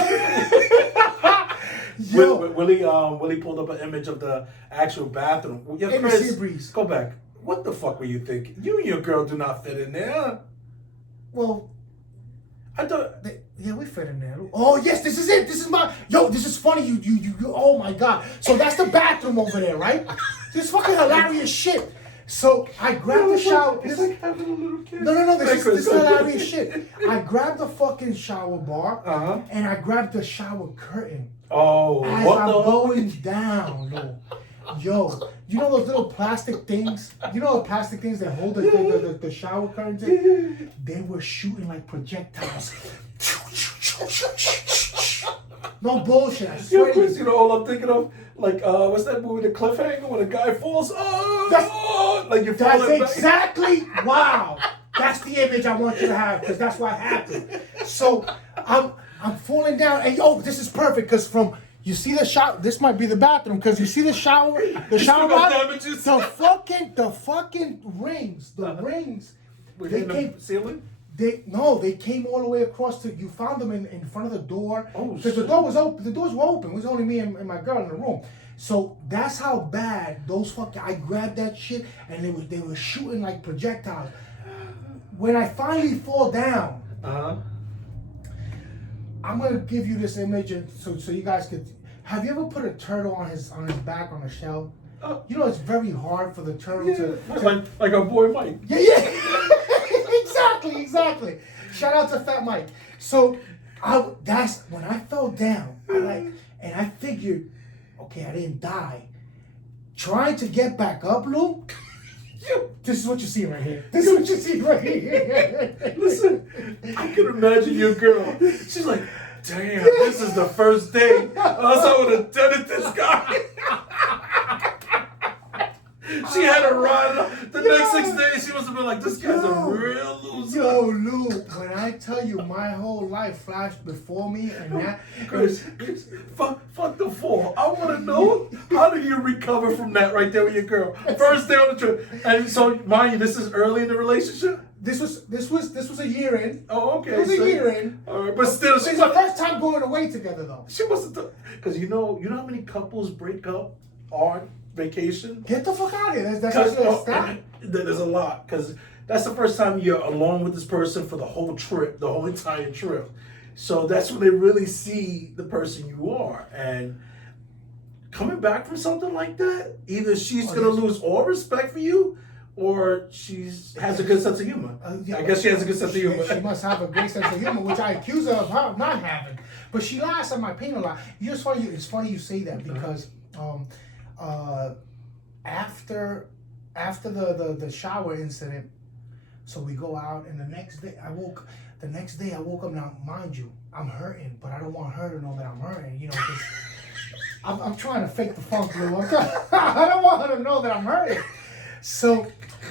Yo, Willie pulled up an image of the actual bathroom. Yo, Hey, Chris, Sea Breeze. go back. What the fuck were you thinking? You and your girl do not fit in there. well, I thought. yeah, we fit in there. Oh yes, this is it. This is my this is funny. You. Oh my God. So that's the bathroom over there, right? This is fucking hilarious shit. So I grabbed the shower. It's like having a little kid. No. This Chris, is go ahead. hilarious shit. I grabbed the fucking shower bar and I grabbed the shower curtain Oh, as what I'm the? going down, Yo, you know those little plastic things? You know the plastic things that hold the shower curtains in? They were shooting like projectiles. No bullshit, I Yo, swear to Chris, you. you know all I'm thinking of? Like, what's that movie, The Cliffhanger, when a guy falls? Like you're That's falling back. exactly, wow. That's the image I want you to have, because that's what happened. So I'm falling down, and this is perfect, because you see the shower, this might be the bathroom, because you see the shower still got rod, damages? the fucking rings, We're they in the came, ceiling? they came all the way across you found them in front of the door, Oh, because the shit. door was open, the doors were open, it was only me and my girl in the room. So that's how bad I grabbed that shit, and they were shooting like projectiles. When I finally fall down, I'm gonna give you this image, and so you guys could. Have you ever put a turtle on his back on a shell? You know it's very hard for the turtle to Like our boy Mike. yeah. exactly. Shout out to Fat Mike. So that's when I fell down. And I figured, okay, I didn't die. Trying to get back up, Lou. This is what you see right here. Listen, I can imagine your girl. She's like, damn, this is the first day. Else I would have done it this guy. She had to run. The next 6 days, she must have been like, this guy's a real loser. Yo, Lou, when I tell you my whole life flashed before me, and that Chris, fuck the fall. I want to know, how do you recover from that right there with your girl? First day on the trip. And so, mind you, this is early in the relationship? this was a year in. Oh, okay. It was a year in. All right, but still, It's the first time going away together though. She must have, because you know how many couples break up on vacation? Get the fuck out of here. That's actually a stop. There's a lot, because that's the first time you're alone with this person for the whole trip, the whole entire trip. So that's when they really see the person you are. And coming back from something like that, either she's gonna lose all respect for you, or has a good sense of humor. I guess she has a good sense of humor. She must have a great sense of humor, which I accuse her of not having. But she laughs at my pain a lot. It's funny you say that, because after the shower incident, so we go out, and the next day I woke up. Now, mind you, I'm hurting, but I don't want her to know that I'm hurting. You know, 'cause I'm trying to fake the funk, Lou. I don't want her to know that I'm hurting. So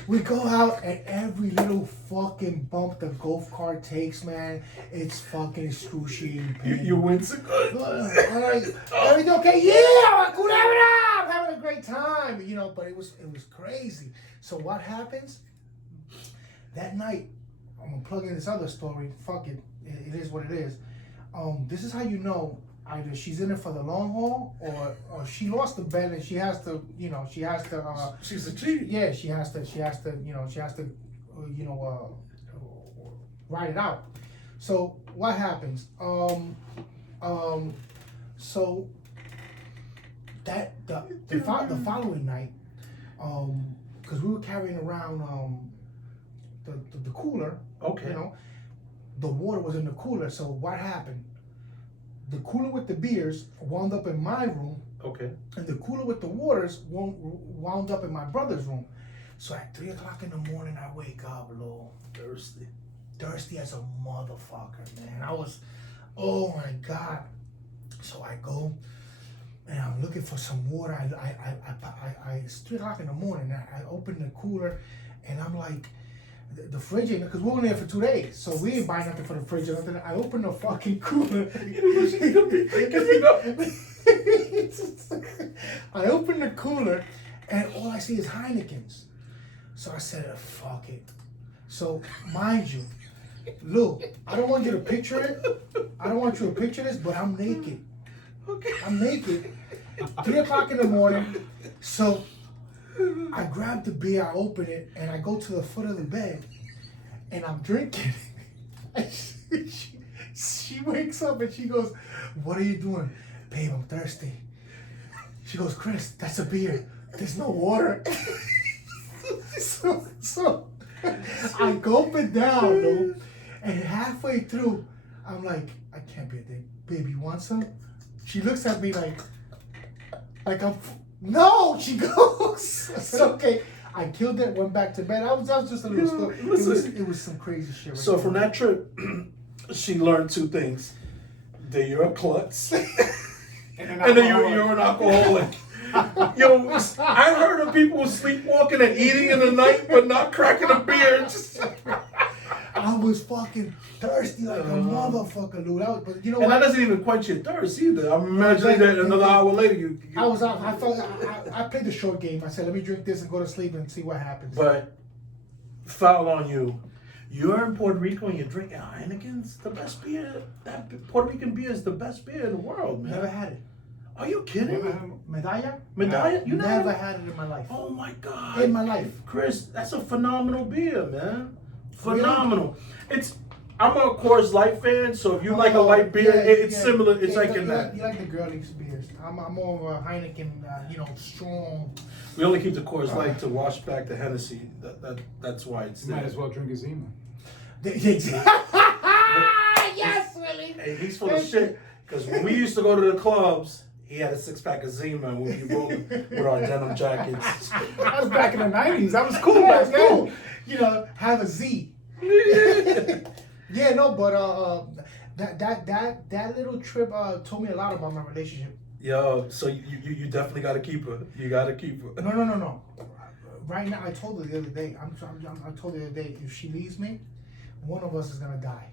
we go out, and every little fucking bump the golf cart takes, man, it's fucking excruciating pain. You win so good. Everything okay? Yeah, I'm having a great time, you know. But it was crazy. So what happens? That night, I'm gonna plug in this other story. Fuck it, it is what it is. This is how you know either she's in it for the long haul, or she lost the bet and she has to. She's a cheat. Yeah, she has to, ride it out. So what happens? So that the following night, because we were carrying around the cooler. Okay. You know, the water was in the cooler. So what happened? The cooler with the beers wound up in my room. Okay. And the cooler with the waters wound up in my brother's room. So at 3 o'clock in the morning, I wake up, Lou. Thirsty as a motherfucker, man. I was, oh my God. So I go and I'm looking for some water. It's 3 o'clock in the morning. I open the cooler, and I'm like, the fridge ain't, because we were in there for 2 days, so we didn't buy nothing for the fridge or nothing. I open the fucking cooler. I open the cooler, and all I see is Heineken's. So I said, fuck it. So, mind you, Lou, I don't want you to picture it. I don't want you to picture this, but I'm naked. Okay. I'm naked. 3 o'clock in the morning. So I grab the beer, I open it, and I go to the foot of the bed, and I'm drinking. She wakes up and she goes, "What are you doing?" "Babe, I'm thirsty." She goes, "Chris, that's a beer. There's no water." So I gulp it down, though, and halfway through, I'm like, I can't be a dick. "Babe, you want some?" She looks at me like I'm, no, she goes. I said, okay. I killed it, went back to bed. I was just a little story. It was some crazy shit. Right So there. from that trip, she learned 2 things: that you're a klutz, and that you're an alcoholic. Yo, I heard of people sleepwalking and eating in the night, but not cracking a beer. Just, I was fucking thirsty like a motherfucker, Lou. But you know and what? that doesn't even quench your thirst either. I'm imagining that another hour later you I was out. I played the short game. I said, let me drink this and go to sleep and see what happens. But foul on you. You're in Puerto Rico and you're drinking Heineken's, the best beer. That Puerto Rican beer is the best beer in the world, man. Never had it. Are you kidding me? Medalla? Medalla? You Never had it in my life. Oh my God. In my life. Chris, that's a phenomenal beer, man. Phenomenal. I'm a Coors Light fan, so if you like a light beer, it's similar. It's like in that. You like the girlies beers. I'm more of a Heineken, strong. We only keep the Coors Light to wash back the Hennessy. That's why it's You might there. as well drink a Zima. Yes, Willie. Hey, he's full of shit. Because when we used to go to the clubs, he had a 6-pack of Zima and we'd be rolling with our denim jackets. That was back in the 90s. That was cool Yeah, back then. cool. Have a Z. Yeah, no, but that little trip told me a lot about my relationship. Yo, so you definitely got to keep her. You got to keep her. No. Right now, I told her the other day. I told her the other day, if she leaves me, one of us is gonna die.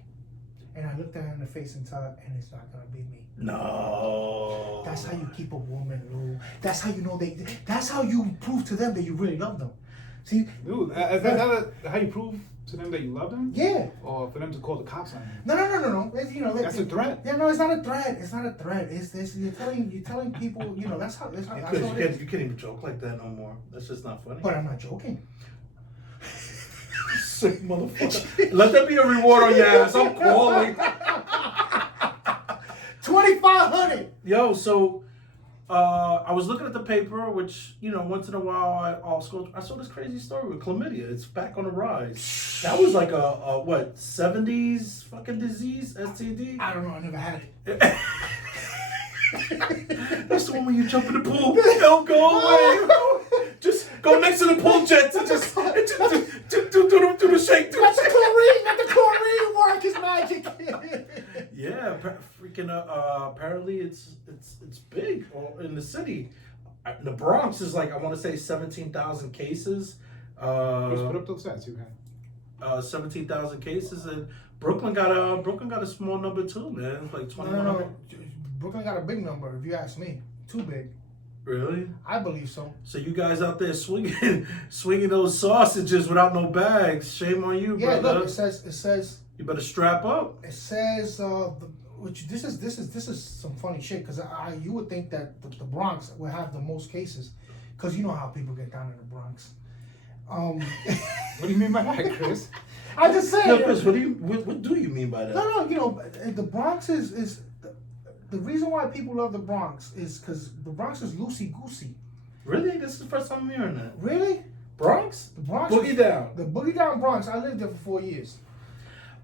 And I looked at her in the face and told her, and it's not gonna be me. No. That's how you keep a woman, Lou. That's how you know that's how you prove to them that you really love them. See? Dude, is that how you prove to them that you love them? Yeah. Or for them to call the cops on you? No. It's, That's a threat. Yeah, no, it's not a threat. It's not a threat. It's this. You're telling people. That's how. That's how it is. You can't even joke like that no more. That's just not funny. But I'm not joking. Sick motherfucker. Let that be a reward on your ass. I'm calling. 2,500. Yo, so I was looking at the paper, which once in a while I saw this crazy story with chlamydia. It's back on the rise. That was like a what 70s fucking disease, STD. I don't know. I never had it. That's the one when you jump in the pool. Don't go away. Just go next to the pool jets and just do the shake. Let the chlorine work his magic. Yeah, freaking. Apparently, it's big in the city. The Bronx is like I want to say 17,000 cases. Let's put up those stats you had. 17,000 cases, and Brooklyn got a small number too, man. It's like 2,100. No. Brooklyn got a big number, if you ask me. Too big. Really? I believe so. So you guys out there swinging those sausages without no bags? Shame on you, Yeah, brother. look, it says. You better strap up. It says which this is some funny shit because you would think that the Bronx would have the most cases because you know how people get down in the Bronx. What do you mean by that, Chris? I just say. No, Chris, what do you mean by that? No, the Bronx is the reason why people love the Bronx is because the Bronx is loosey goosey. Really? This is the first time I'm hearing that. Really? Bronx? The Bronx. Boogie down. The Boogie Down Bronx. I lived there for 4 years.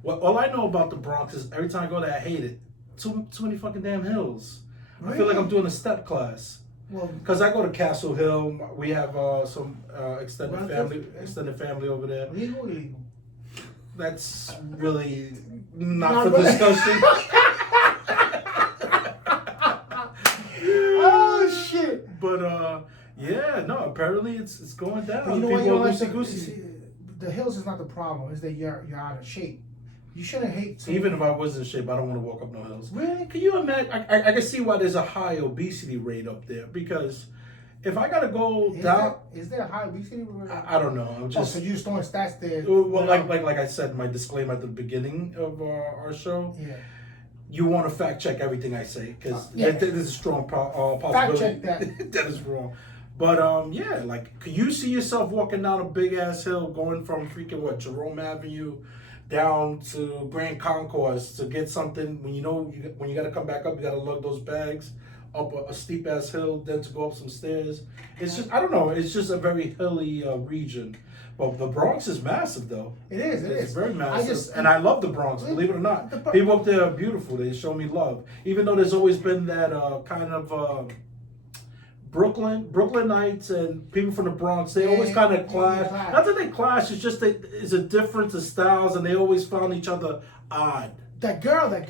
Well, all I know about the Bronx is every time I go there, I hate it. Too many fucking damn hills. I feel like I'm doing a step class. Well, Because I go to Castle Hill. We have some extended Relatives? family over there. legal, illegal. That's really not Not for really. discussion. Oh Yeah, no, apparently it's going down. But you know what? You People know, are like loosey-goosey. the hills is not the problem. Is that you're out of shape. You shouldn't hate. Even if I was in shape, I don't want to walk up no hills. Really? Can you imagine? I can see why there's a high obesity rate up there, because if I gotta go down, Is there a high obesity rate? I don't know. I'm Oh, just so you're just throwing stats there. well, like I said, my disclaimer at the beginning of our show. Yeah. You want to fact check everything I say, because Yeah. there's a strong possibility check that. that is wrong. But yeah, like, could you see yourself walking down a big ass hill, going from freaking Jerome Avenue down to Grand Concourse to get something, when you know when you got to come back up, you got to lug those bags up a steep ass hill, then to go up some stairs. It's just, I don't know, it's just a very hilly region. But the Bronx is massive, though. It is. It's very massive, and I love the Bronx. Believe it or not, people up there are beautiful. They show me love, even though there's always been that kind of Brooklynites and people from the Bronx. They always kind of clash. Not that they clash. It's just that it's a difference of styles, and they always found each other odd. The girl that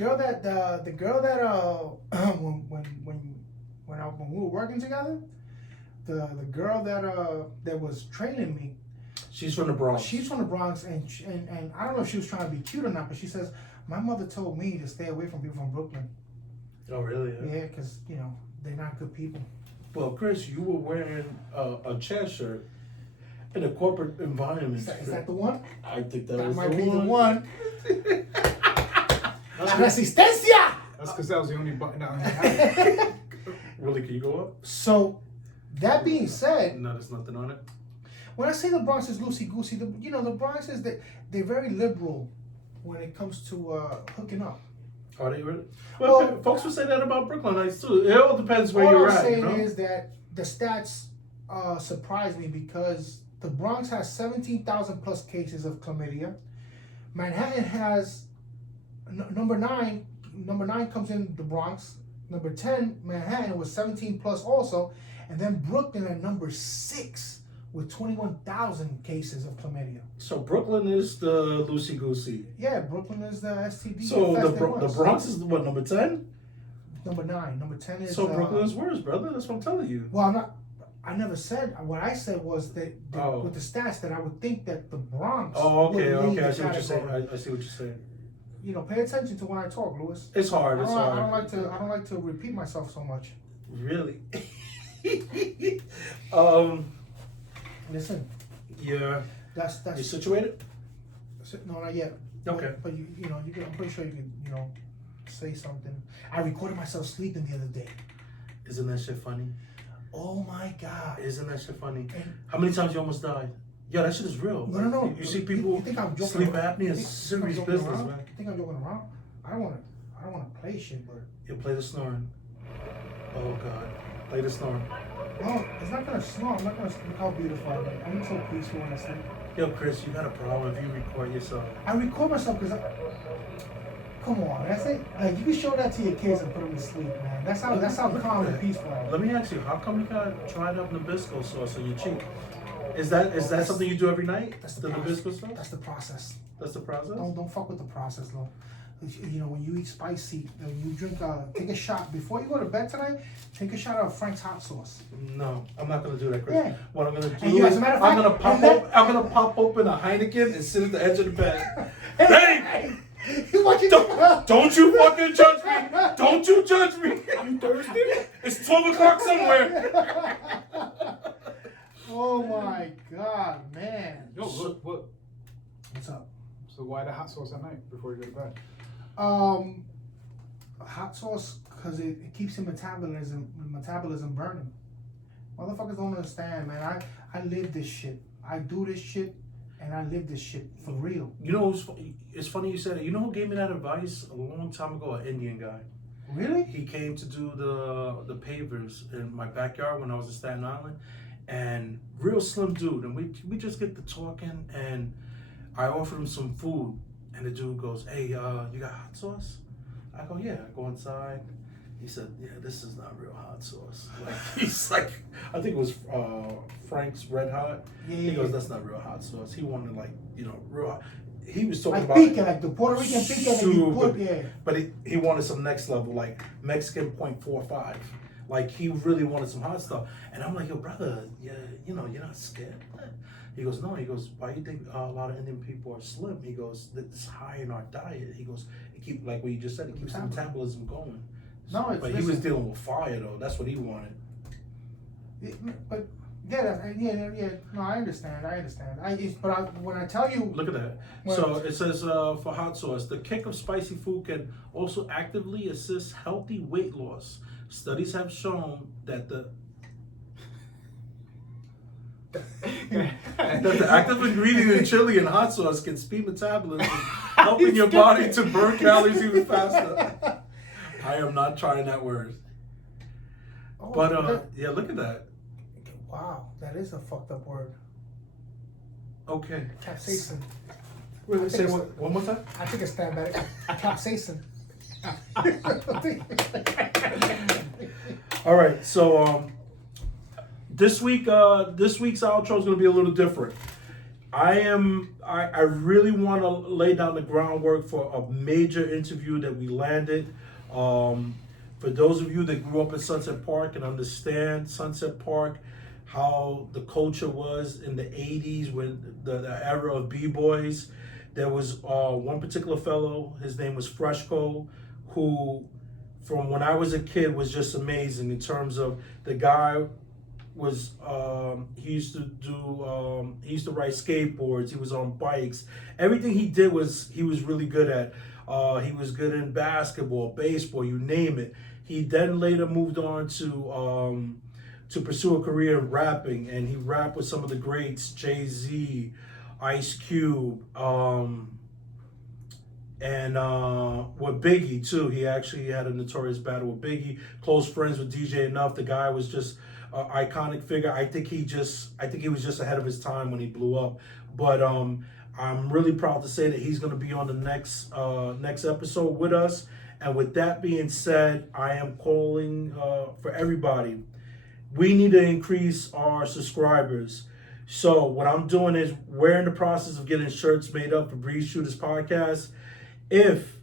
when we were working together, the girl that was training me. She's from the Bronx. She's from the Bronx, and I don't know if she was trying to be cute or not, but she says, my mother told me to stay away from people from Brooklyn. Oh, really? Yeah, because, they're not good people. Well, Chris, you were wearing a chest shirt in a corporate environment. Is that the one? I think that That was might the be one. the one. Resistencia! That's because that was the only button down here. Really, can you go up? So, that being said, No, there's nothing on it. when I say the Bronx is loosey-goosey, the Bronx is that they're very liberal when it comes to hooking up. Are they really? Well, folks will say that about Brooklynites too. It all depends where All you're I'm at. saying You know? is that the stats surprise me, because the Bronx has 17,000 plus cases of chlamydia. Manhattan has number 9. Number 9 comes in the Bronx. Number 10, Manhattan, was 17 plus also, and then Brooklyn at number 6 with 21,000 cases of chlamydia. So Brooklyn is the loosey goosey. Yeah, Brooklyn is the STD. So the infested ones. Bronx is what, number 10? Number 9. Number 10 is. So Brooklyn is worse, brother. That's what I'm telling you. Well, I'm not. I never said. What I said was that Oh. with the stats that I would think that the Bronx. Oh, okay, would lead okay. I the see what you're saying. category. I see what you're saying. Pay attention to when I talk, Louis. It's hard. It's hard. I don't like to repeat myself so much. Really? Listen, Yeah. that's You situated? no, not yet. Okay. But you can, I'm pretty sure you can say something. I recorded myself sleeping the other day. Isn't that shit funny? Oh my God. Isn't that shit funny? And- How many times you almost died? Yeah, that shit is real. No. You see people You think I'm joking sleep around? apnea You is think I'm serious joking business, around? man. You think I'm joking around? I don't want to play shit, but You play the snoring. Oh God, play the snoring. no, it's not gonna snore. I'm not gonna look how beautiful I am. I'm so peaceful when I sleep. Yo, Chris, you got a problem if you record yourself. I record myself because come on, that's it. Like, you can show that to your kids and put them to sleep, man. That's how calm and peaceful I am. Let me ask you, how come you got dried up Nabisco sauce on your cheek? Is that something you do every night? That's the process. Nabisco sauce? That's the process. That's the process? Don't fuck with the process, though. When you eat spicy, you drink. Take a shot before you go to bed tonight. Take a shot of Frank's hot sauce. No, I'm not gonna do that, Chris. Yeah. What I'm gonna do And you, as is a matter of I'm fact, gonna pop open a Heineken and sit at the edge of the bed. Hey! You watching? Don't you fucking judge me! Don't you judge me! You thirsty? It's 12 o'clock somewhere. Oh my God, man. Yo, what? What's up? So why the hot sauce at night before you go to bed? Hot sauce because it keeps your metabolism burning. Motherfuckers don't understand, man. I live this shit. I do this shit, and I live this shit for real. You know, it's funny you said it. You know who gave me that advice a long time ago? An Indian guy. Really? He came to do the pavers in my backyard when I was in Staten Island, and real slim dude. And we just get to talking, and I offered him some food, and the dude goes, "Hey, you got hot sauce?" I go, "Yeah." I go inside. He said, "Yeah, this is not real hot sauce." Like, he's like, I think it was Frank's Red Hot. Yeah, He yeah, goes, yeah. "That's not real hot sauce." He wanted real hot. He was talking Like about pica, like the Puerto Rican pica that you put, super- yeah. But he wanted some next level, like Mexican .45, Like he really wanted some hot stuff, and I'm like, yo, brother, yeah, you know, you're not scared. He goes, no. He goes, why do you think a lot of Indian people are slim? He goes, it's high in our diet. He goes, it keep like what you just said, it keeps the metabolism going. No, it's, But he was dealing with fire though. That's what he wanted. But yeah. No, I understand. When I tell you, Look at that. Well, So it says for hot sauce, the kick of spicy food can also actively assist healthy weight loss. Studies have shown that the active ingredient in chili and hot sauce can speed metabolism, helping your body to burn calories even faster. I am not trying that word. oh, But yeah, look at that. wow, that is a fucked up word. Okay. Capsaicin. Wait, say one more time. I think it's diabetic. Capsaicin. All right, so this week's outro is going to be a little different. I really want to lay down the groundwork for a major interview that we landed. For those of you that grew up in Sunset Park and understand Sunset Park, how the culture was in the 80s when the era of B-boys, there was one particular fellow, his name was Freshco, who from when I was a kid was just amazing in terms of the guy was he used to ride skateboards, he was on bikes, everything he did he was really good at. He was good in basketball, baseball, you name it. He then later moved on to pursue a career in rapping, and he rapped with some of the greats, Jay-Z, Ice Cube, and with Biggie too. He actually had a notorious battle with Biggie. Close friends with DJ Enough. The guy was just an iconic figure. I think he was just ahead of his time when he blew up. But I'm really proud to say that he's going to be on the next episode with us. And with that being said, I am calling for everybody. We need to increase our subscribers. So what I'm doing is we're in the process of getting shirts made up for Breeze Shooters Podcast. If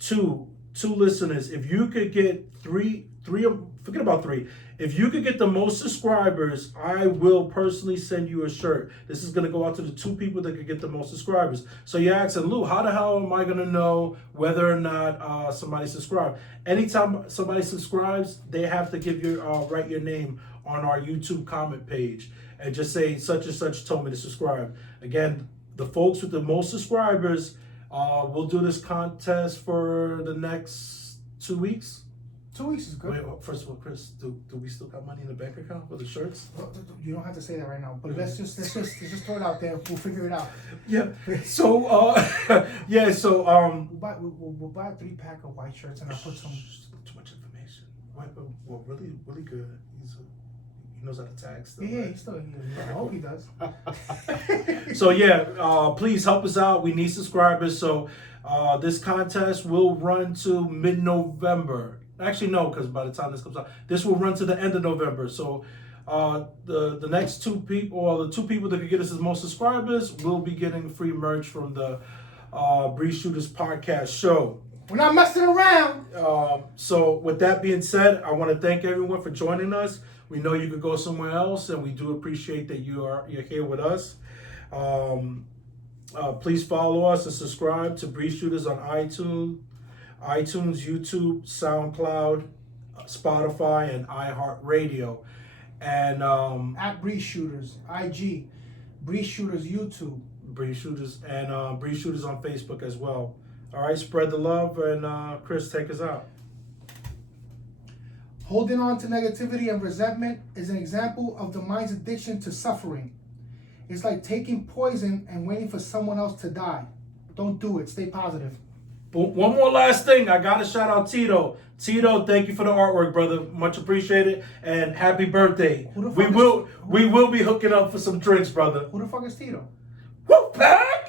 two listeners, if you could get three, forget about three. If you could get the most subscribers, I will personally send you a shirt. This is gonna go out to the 2 people that could get the most subscribers. So you're asking, Lou, how the hell am I gonna know whether or not somebody subscribed? Anytime somebody subscribes, they have to give write your name on our YouTube comment page and just say such and such told me to subscribe. Again, the folks with the most subscribers, we'll do this contest for the next 2 weeks. 2 weeks is good. Wait, well, first of all, Chris, do we still got money in the bank account for the shirts? Well, you don't have to say that right now, but let's just throw it out there. We'll figure it out. Yeah. So yeah. So We'll buy a 3-pack of white shirts and I'll put some. Too much information. Well, really good. He knows how to tag stuff. Yeah, right? he still. I hope he does. So yeah, please help us out. We need subscribers. So this contest will run to mid-November. Actually, no, because by the time this comes out, this will run to the end of November. So the next 2 people, or the 2 people that can get us the most subscribers, will be getting free merch from the Breeze Shooters Podcast show. We're not messing around. So with that being said, I want to thank everyone for joining us. We know you could go somewhere else, and we do appreciate that you're here with us. Please follow us and subscribe to Breeze Shooters on iTunes, YouTube, SoundCloud, Spotify, and iHeartRadio. And At Breeze Shooters, IG, Breeze Shooters YouTube. Breeze Shooters and Breeze Shooters on Facebook as well. All right, spread the love, and Chris, take us out. Holding on to negativity and resentment is an example of the mind's addiction to suffering. It's like taking poison and waiting for someone else to die. Don't do it. Stay positive. But one more last thing. I got to shout out Tito. Tito, thank you for the artwork, brother. Much appreciated. And happy birthday. Who the We fuck will be hooking up for some drinks, brother. Who the fuck is Tito? Whoop back!